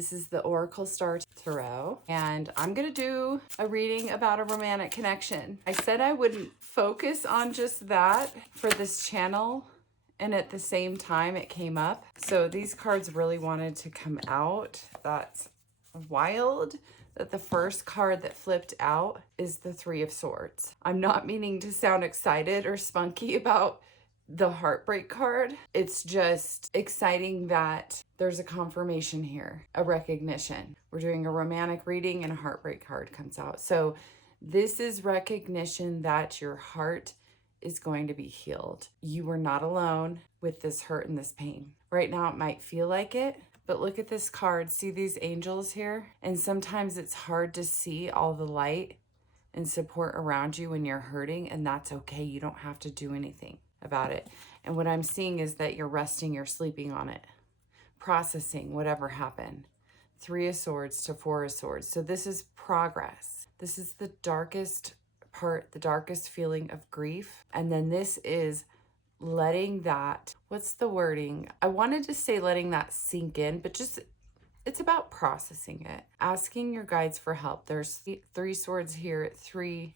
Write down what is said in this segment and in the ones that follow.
This is the Oracle Star Tarot, and I'm gonna do a reading about a romantic connection. I said I wouldn't focus on just that for this channel, and at the same time it came up. So these cards really wanted to come out. That's wild that the first card that flipped out is the Three of Swords. I'm not meaning to sound excited or spunky about the heartbreak card. It's just exciting that there's a confirmation here, a recognition. We're doing a romantic reading and a heartbreak card comes out. So this is recognition that your heart is going to be healed. You are not alone with this hurt and this pain. Right now it might feel like it, but look at this card. See these angels here? And sometimes it's hard to see all the light and support around you when you're hurting, and that's okay. You don't have to do anything about it. And what I'm seeing is that you're resting, you're sleeping on it, processing whatever happened. Three of Swords to Four of Swords. So this is progress. This is the darkest part, the darkest feeling of grief. And then this is letting that, what's the wording? I wanted to say letting that sink in, but just, it's about processing it. Asking your guides for help. There's three swords here, three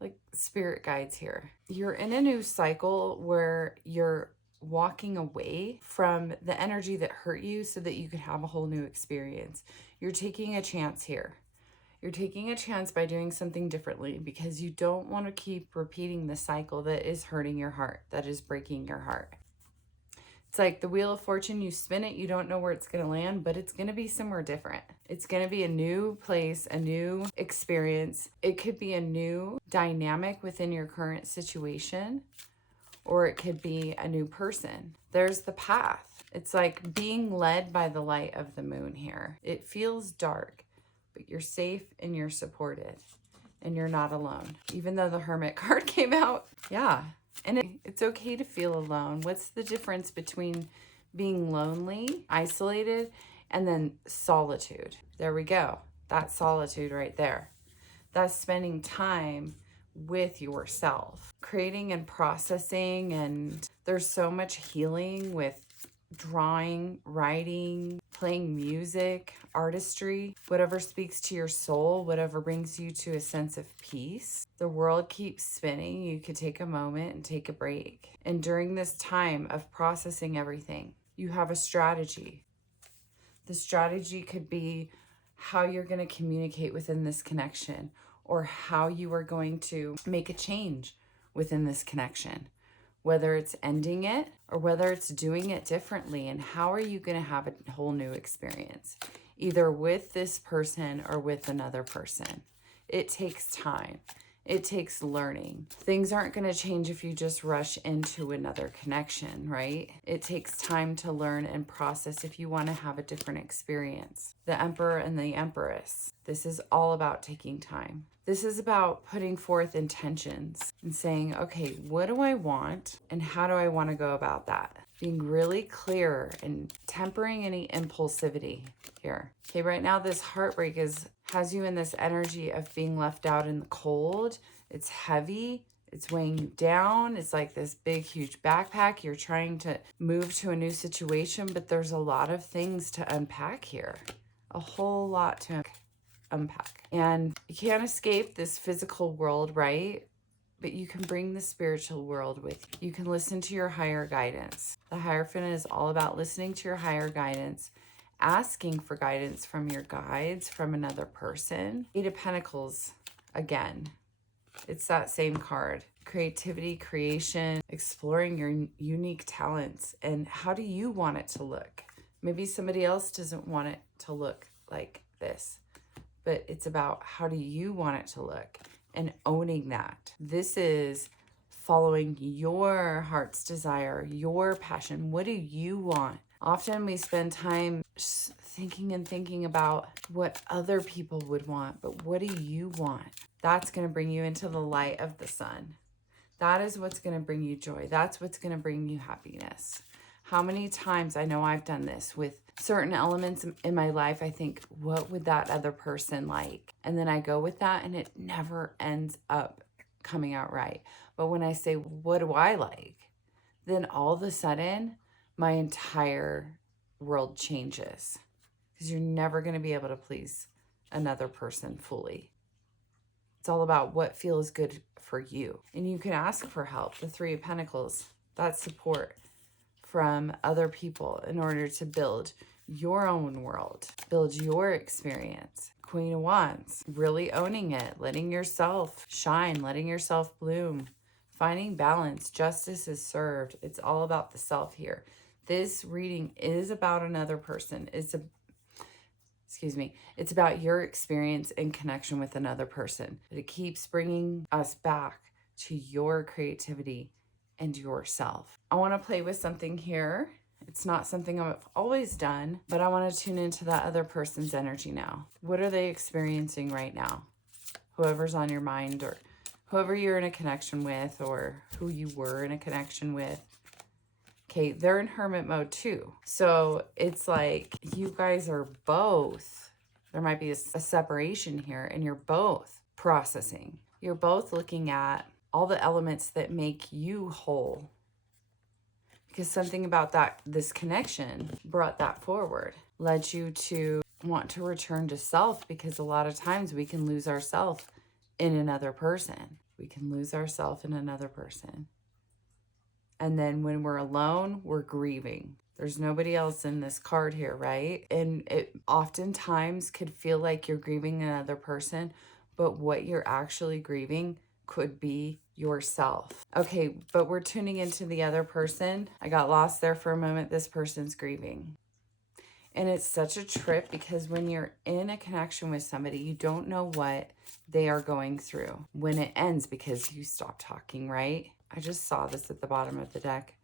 like spirit guides here. You're in a new cycle where you're walking away from the energy that hurt you so that you could have a whole new experience. You're taking a chance here. You're taking a chance by doing something differently because you don't want to keep repeating the cycle that is hurting your heart, that is breaking your heart. It's like the Wheel of Fortune, you spin it, you don't know where it's going to land, but it's going to be somewhere different. It's going to be a new place, a new experience. It could be a new dynamic within your current situation, or it could be a new person. There's the path. It's like being led by the light of the moon here. It feels dark, but you're safe and you're supported and you're not alone. Even though the Hermit card came out, yeah. And it's okay to feel alone. What's the difference between being lonely, isolated, and then solitude? There we go. That's solitude right there. That's spending time with yourself, creating and processing. And there's so much healing with drawing, writing, playing music, artistry, whatever speaks to your soul, whatever brings you to a sense of peace. The world keeps spinning. You could take a moment and take a break. And during this time of processing everything, you have a strategy. The strategy could be how you're going to communicate within this connection, or how you are going to make a change within this connection. Whether it's ending it or whether it's doing it differently, and how are you going to have a whole new experience, either with this person or with another person. It takes time. It takes learning. Things aren't going to change if you just rush into another connection, right? It takes time to learn and process if you want to have a different experience. The Emperor and the Empress. This is all about taking time. This is about putting forth intentions and saying, okay, what do I want and how do I want to go about that? Being really clear and tempering any impulsivity here. Okay, right now this heartbreak has you in this energy of being left out in the cold. It's heavy. It's weighing you down. It's like this big, huge backpack. You're trying to move to a new situation, but there's a lot of things to unpack here. A whole lot to unpack. And you can't escape this physical world, right? But you can bring the spiritual world with you. You can listen to your higher guidance. The Hierophant is all about listening to your higher guidance, asking for guidance from your guides, from another person. Eight of Pentacles, again, it's that same card. Creativity, creation, exploring your unique talents. And how do you want it to look? Maybe somebody else doesn't want it to look like this, but it's about how do you want it to look and owning that. This is following your heart's desire, your passion. What do you want? Often we spend time thinking about what other people would want, but what do you want? That's going to bring you into the light of the sun. That is what's going to bring you joy. That's what's going to bring you happiness. How many times, I know I've done this with certain elements in my life, I think, what would that other person like? And then I go with that and it never ends up coming out right. But when I say, what do I like? Then all of a sudden, my entire world changes. because you're never going to be able to please another person fully. It's all about what feels good for you. And you can ask for help. The Three of Pentacles, that's support from other people in order to build your own world, build your experience. Queen of Wands, really owning it, letting yourself shine, letting yourself bloom, finding balance. Justice is served. It's all about the self here. This reading is about another person. It's about your experience and connection with another person. But it keeps bringing us back to your creativity and yourself. I want to play with something here. It's not something I've always done, but I want to tune into that other person's energy now. What are they experiencing right now? Whoever's on your mind, or whoever you're in a connection with, or who you were in a connection with. Okay, they're in hermit mode too. So it's like you guys are both, there might be a separation here, and you're both processing. You're both looking at all the elements that make you whole. Because something about this connection brought that forward, led you to want to return to self, because a lot of times we can lose ourselves in another person. We can lose ourselves in another person. And then when we're alone, we're grieving. There's nobody else in this card here, right? And it oftentimes could feel like you're grieving another person, but what you're actually grieving could be yourself. Okay, but we're tuning into the other person. I got lost there for a moment. This person's grieving. And it's such a trip, because when you're in a connection with somebody, you don't know what they are going through when it ends, because you stop talking, right? I just saw this at the bottom of the deck.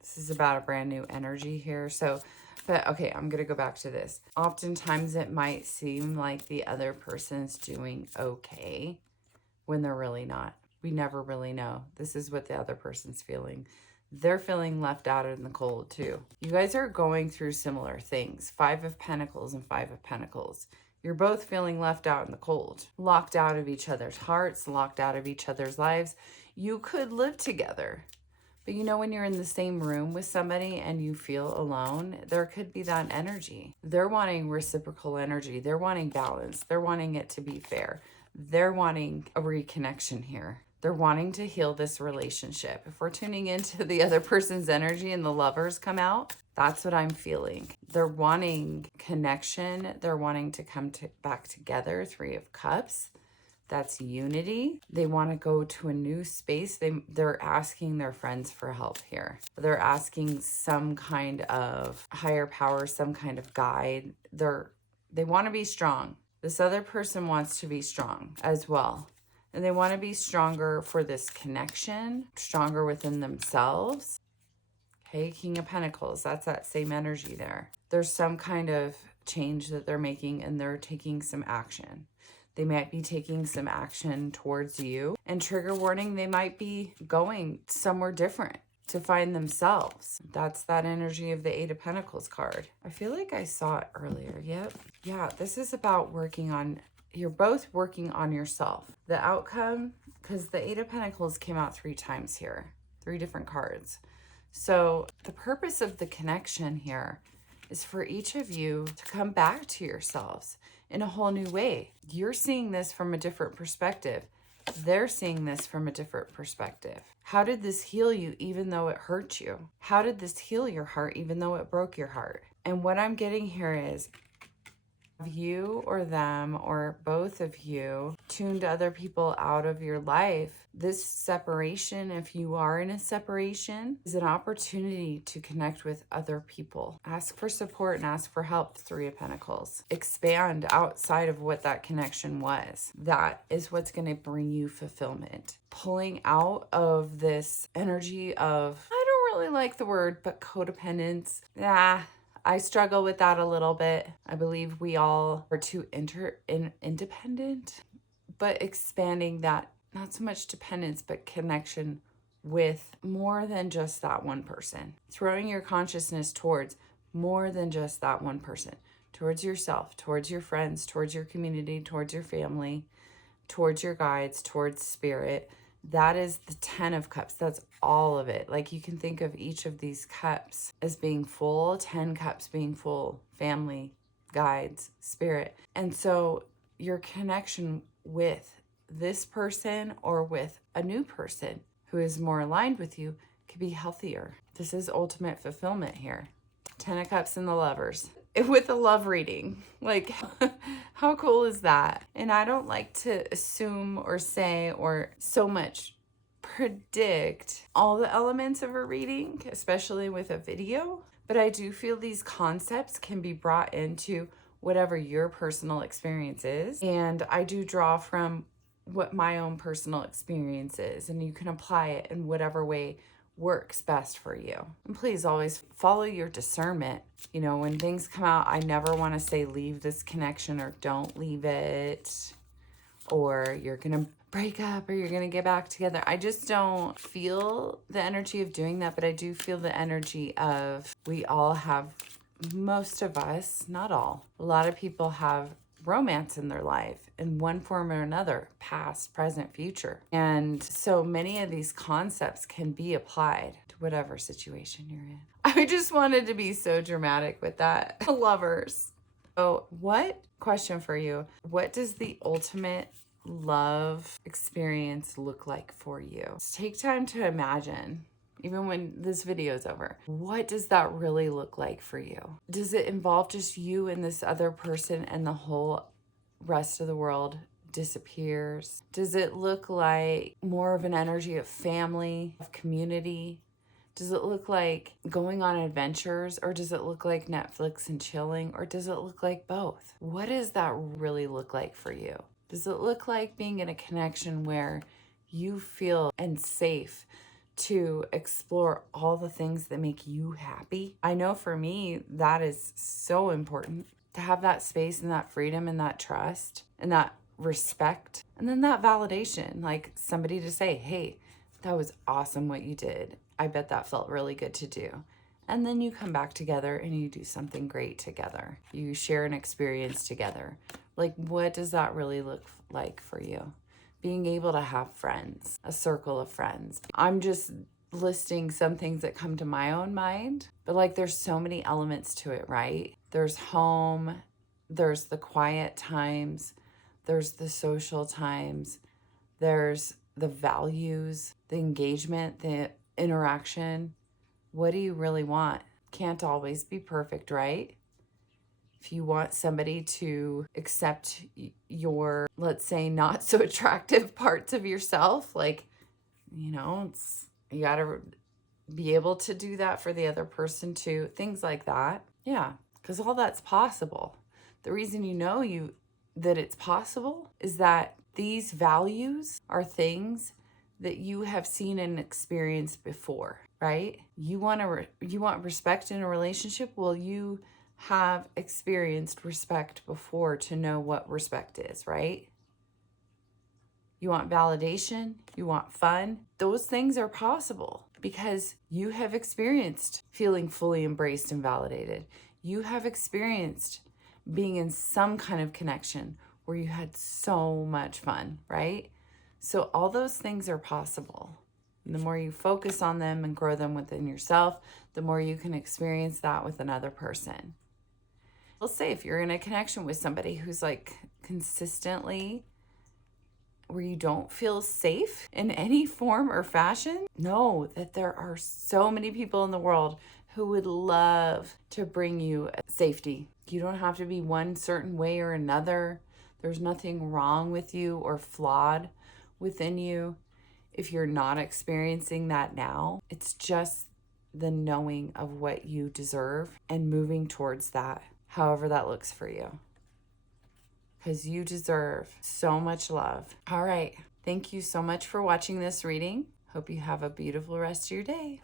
This is about a brand new energy here. So, but okay, I'm going to go back to this. Oftentimes it might seem like the other person's doing okay when they're really not. We never really know. This is what the other person's feeling. They're feeling left out in the cold too. You guys are going through similar things. Five of Pentacles and Five of Pentacles. You're both feeling left out in the cold, locked out of each other's hearts, locked out of each other's lives. You could live together, but you know, when you're in the same room with somebody and you feel alone, there could be that energy. They're wanting reciprocal energy. They're wanting balance. They're wanting it to be fair. They're wanting a reconnection here. They're wanting to heal this relationship. If we're tuning into the other person's energy and the Lovers come out, that's what I'm feeling. They're wanting connection. They're wanting to come back together. Three of Cups. That's unity. They want to go to a new space. They're asking their friends for help here. They're asking some kind of higher power, some kind of guide. They want to be strong. This other person wants to be strong as well. And they want to be stronger for this connection, stronger within themselves. Okay, King of Pentacles, that's that same energy there. There's some kind of change that they're making, and they're taking some action. They might be taking some action towards you. And trigger warning, they might be going somewhere different to find themselves. That's that energy of the Eight of Pentacles card. I feel like I saw it earlier. Yep. Yeah, this is about working on, you're both working on yourself. The outcome, because the Eight of Pentacles came out 3 times here, 3 different cards. So the purpose of the connection here is for each of you to come back to yourselves in a whole new way. You're seeing this from a different perspective. They're seeing this from a different perspective. How did this heal you even though it hurt you? How did this heal your heart even though it broke your heart? And what I'm getting here is, you or them or both of you tuned other people out of your life. This separation, if you are in a separation, is an opportunity to connect with other people. Ask for support and ask for help. 3 of Pentacles. Expand outside of what that connection was. That is what's going to bring you fulfillment. Pulling out of this energy of, I don't really like the word, but codependence. I struggle with that a little bit. I believe we all are too independent, but expanding that, not so much dependence, but connection with more than just that one person. Throwing your consciousness towards more than just that one person, towards yourself, towards your friends, towards your community, towards your family, towards your guides, towards spirit. That is the 10 of Cups. That's all of it. Like, you can think of each of these cups as being full, 10 cups being full, family, guides, spirit. And so your connection with this person or with a new person who is more aligned with you could be healthier. This is ultimate fulfillment here. 10 of Cups and the Lovers with a love reading. Like, how cool is that? And I don't like to assume or say or so much predict all the elements of a reading, especially with a video, but I do feel these concepts can be brought into whatever your personal experience is. And I do draw from what my own personal experience is, and you can apply it in whatever way works best for you. And please always follow your discernment. You know, when things come out, I never want to say leave this connection or don't leave it, or you're going to break up or you're going to get back together. I just don't feel the energy of doing that, but I do feel the energy of we all have, most of us, not all, a lot of people have romance in their life in one form or another, past, present, future. And so many of these concepts can be applied to whatever situation you're in. I just wanted to be so dramatic with that. Lovers. So question for you, what does the ultimate love experience look like for you? Just take time to imagine, even when this video is over, what does that really look like for you? Does it involve just you and this other person and the whole rest of the world disappears? Does it look like more of an energy of family, of community? Does it look like going on adventures, or does it look like Netflix and chilling, or does it look like both? What does that really look like for you? Does it look like being in a connection where you feel and safe to explore all the things that make you happy? I know for me, that is so important, to have that space and that freedom and that trust and that respect. And then that validation, like somebody to say, hey, that was awesome what you did. I bet that felt really good to do. And then you come back together and you do something great together. You share an experience together. Like, what does that really look like for you? Being able to have friends, a circle of friends. I'm just listing some things that come to my own mind, but like there's so many elements to it, right? There's home, there's the quiet times, there's the social times, there's the values, the engagement, the interaction. What do you really want? Can't always be perfect, right? If you want somebody to accept your, let's say, not so attractive parts of yourself, like, you know, you got to be able to do that for the other person too. Things like that. Yeah, because all that's possible. The reason you know that it's possible is that these values are things that you have seen and experienced before, right? You want respect in a relationship? Well, you have experienced respect before to know what respect is, right? You want validation, you want fun. Those things are possible because you have experienced feeling fully embraced and validated. You have experienced being in some kind of connection where you had so much fun, right? So all those things are possible. And the more you focus on them and grow them within yourself, the more you can experience that with another person. Let's say if you're in a connection with somebody who's like consistently where you don't feel safe in any form or fashion, know that there are so many people in the world who would love to bring you safety. You don't have to be one certain way or another. There's nothing wrong with you or flawed within you if you're not experiencing that now. It's just the knowing of what you deserve and moving towards that, however that looks for you. Because you deserve so much love. All right. Thank you so much for watching this reading. Hope you have a beautiful rest of your day.